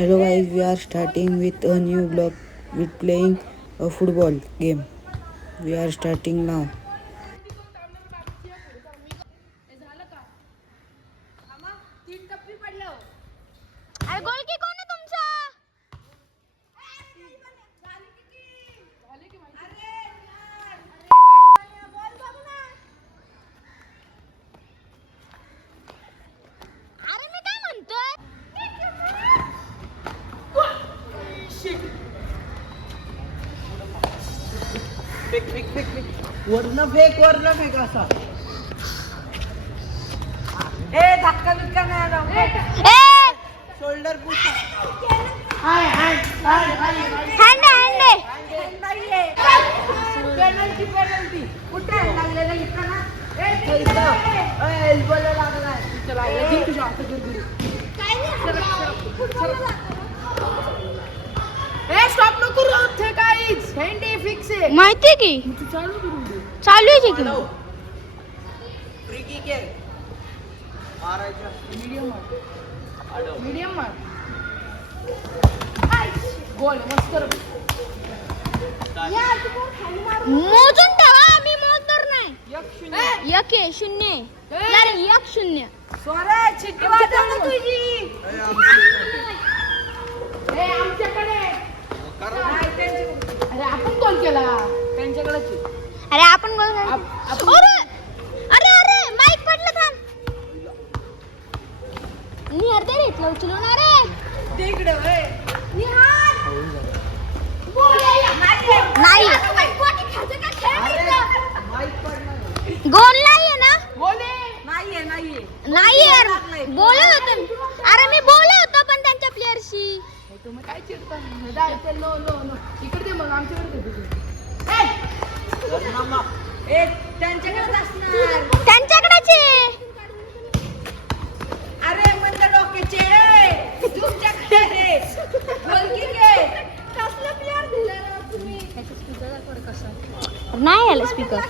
Hello guys, we are starting with a new vlog with playing a football game. We are starting now. वरनं fake असा धक्का बिक्का नाही shoulder push penalty कुठे लागलेलं इथं ना एल्बोला लागलाय स्टॉप नको रे काहीच हँडी फिक्स आहे माहितीये की चालू आहे की फ्री किक आहे मारायचा मीडियम मार गोल मस्त मोजून ठेवा आम्ही मोजणार नाही 1-0 अरे 1-0 सोरे चिट्टी वाजव ना तुझी आमच्याकडे अरे आपण कॉल केला त्यांच्याकडेच अरे आपण बोल अरे अरे माईक पडलं थांब निहार दे रे उचलून अरे ते इकडे नाही गोल नाहीये ना नाही यार बोलत होतो अरे मी बोलत होतो पण त्यांच्या प्लेयरशी तुम्ही काय चिडता नो इकडे दे मग आमच्याकडे त्यांच्याकडेच असणार त्यांच्याकडेच आहे अरे मंद डोक्याचे तुमच्याकडे रे बोलकी गे कसला प्लेयर दिला तुम्ही नाही आला स्पीकर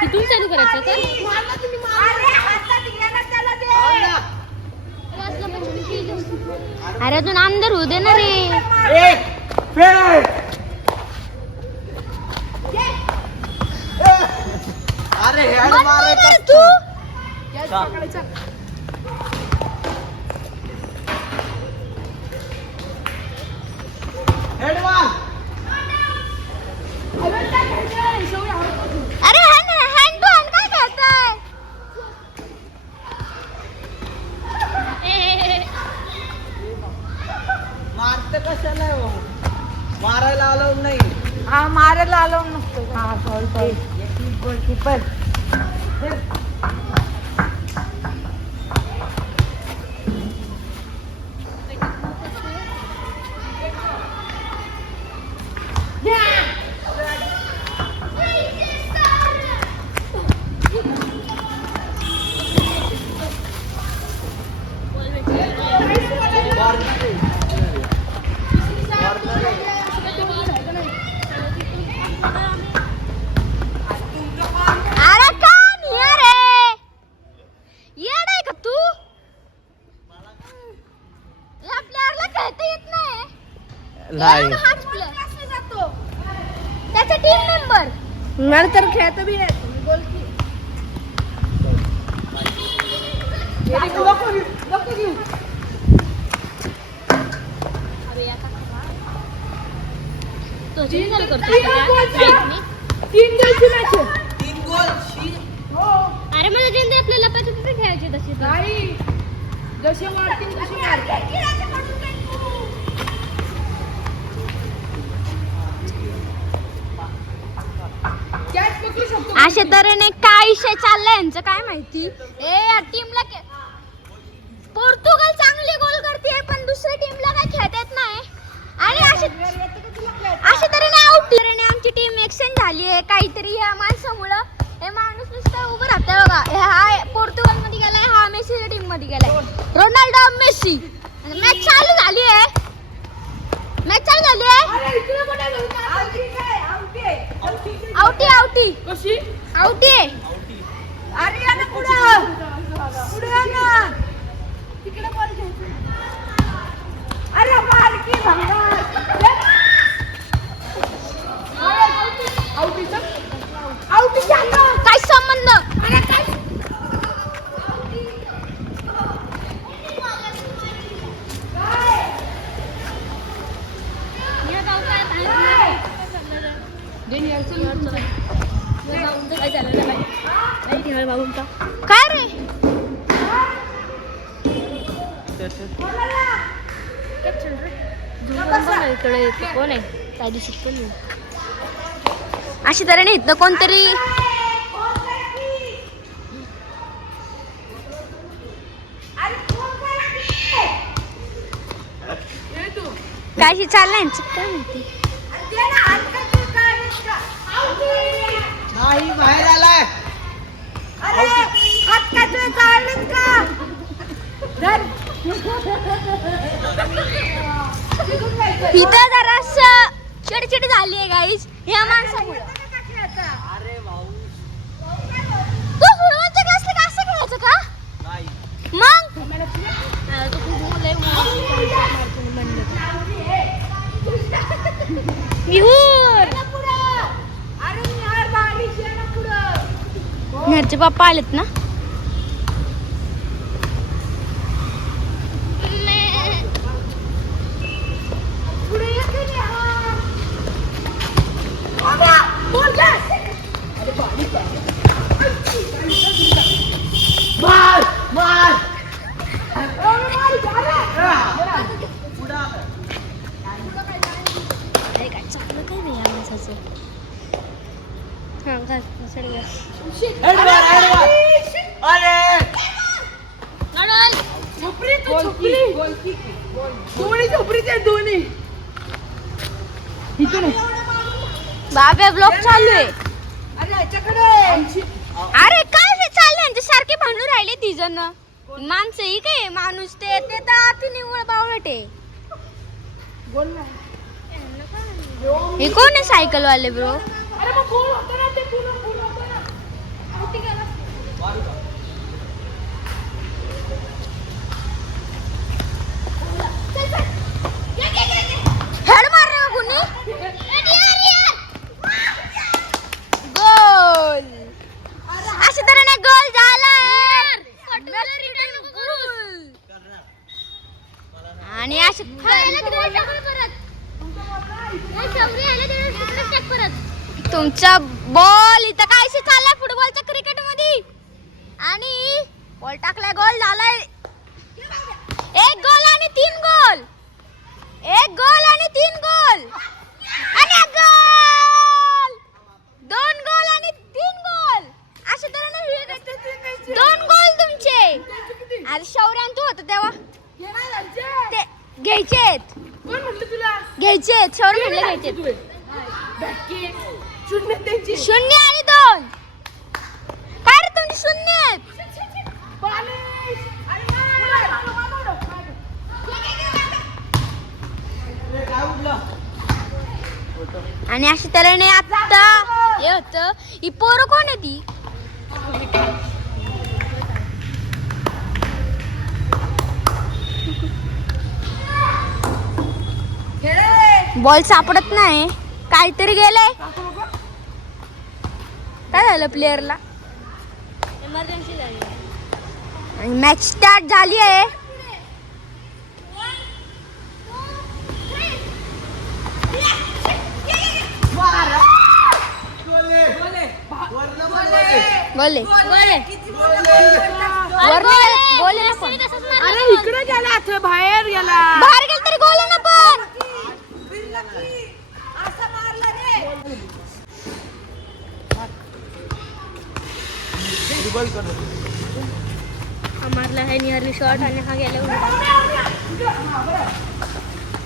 तिथून चालू करायचं तर अरे तू आमदार होऊ दे ना रे अरे तू अरे हँड टू हँड काय खेळताय मारत कशाला मारायला आलो नाही हा मारायला आलो नसतो हा गोलकीपर त्याचा टीम मेंबर नंतर खेळतो बी गोलकी नको घेऊ तीन गोल अरे मला जेंदे आपल्याला पाहिजे तसे खेळायचे तसे नाही जसे मारतील तसे अशा तऱ्हेने काय विषय चाललाय यांचं काय माहिती या टीमला पोर्तुगाल चांगली गोल करते पण दुसऱ्या टीमला काय खेळता येत नाही आणि अशा तऱ्हेने आउट आमची टीम एक्सचेंज झाली आहे काहीतरी या माणसामुळं हे माणूस नुसतं उभं राहतंय बघा हा पोर्तुगाल मध्ये गेलाय हा मेसीच्या टीम मध्ये गेलाय रोनाल्डो मेसी मॅच चालू झाली आहे आउटी कशी आउटी अरे पुढे तिकडे बॉल घ्यायचा. अरे मार की भंगार. काय संबंध? अरे काय काय रे? कोण आहे? काय दिसत पण नाही. अशी तऱ्हेने इथं कोणतरी काय चाललंय काय माहिती. नाही बाहेर आलाय. अरे हात काय तुझे चाललेत का? धर. इथं जरास चिडचिड झाली आहे गाईज ह्या माणसामुळे. अरे भाऊ तू फुटबॉलच्या क्लासला का असं खेळायचं का? नाही. मग अरे निहार बारीक आहे ना पुढं. घरचे पप्पा आलेत ना. पुढे येते निहार. बाबा, बोल गं. अरे बारीक आहे. मार मार. अरे बारीक आहे. पुढं आलं. अरे काय चाललं काय नाही या माणसाचं. हां काय हेडवर हेडवर. अरे झोपडी तू झोपडी. दोन्ही झोपडीचे दोन्ही. बाबे ब्लॉग चालू आहे. अरे याच्याकडे अरे काय हे चाललंय यांचे सारखे भांडू राहिले ती जण. माणसं ही काय माणूस ते तर अति निव्वळ बावळटे. बोल ना. हे कोण आहे सायकल वाले ब्रो? अरे मग बोल होतं ना ते पूर्ण पूर्ण होतं ना. कुठे गेला? हेड मारले का कोणी? गोल. अशा तऱ्हेने गोल झाला. आणि असे तुमचा बॉल इथं काय चाललाय फुटबॉलच्या क्रिकेट मध्ये. आणि बॉल टाकलाय गोल झालाय. एक गोल आणि 3 गोल. एक गोल आणि 3 गोल. आणि एक गोल. 2 गोल आणि 3 गोल. अशा तऱ्हेने 2 गोल तुमचे. अरे शौर्यान तू होता तेव्हा ते घ्यायचेत. कोण म्हणलं तुला? घ्यायचेत शौर्य म्हणले घ्यायचेत. शून्य त्यांची. 0 आणि 2. काय रे तुमची 0 आहेत? बालिश. अरे मार. काय उडलं. आणि अशा तऱ्हेने आता हे होतं. ही पोरं कोण आहे ती? बॉल सापडत नाही. काहीतरी गेलंय. काय झालं प्लेअरला? इमर्जन्सी झाली. आणि मॅच स्टार्ट झाली आहे. बोले अरे इकडे गेला आता बाहेर गेला. बाहेर गेल तरी गोल आहे ना. पण असं मारलं रे. हा मारला आहे नियरली शॉट आणि हा गेला उलटा.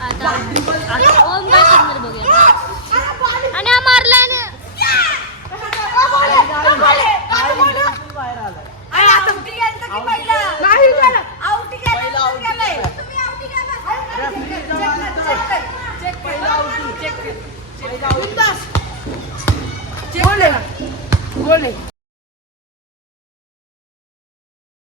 आता ओम काय करणार बघूया. आणि हा मारला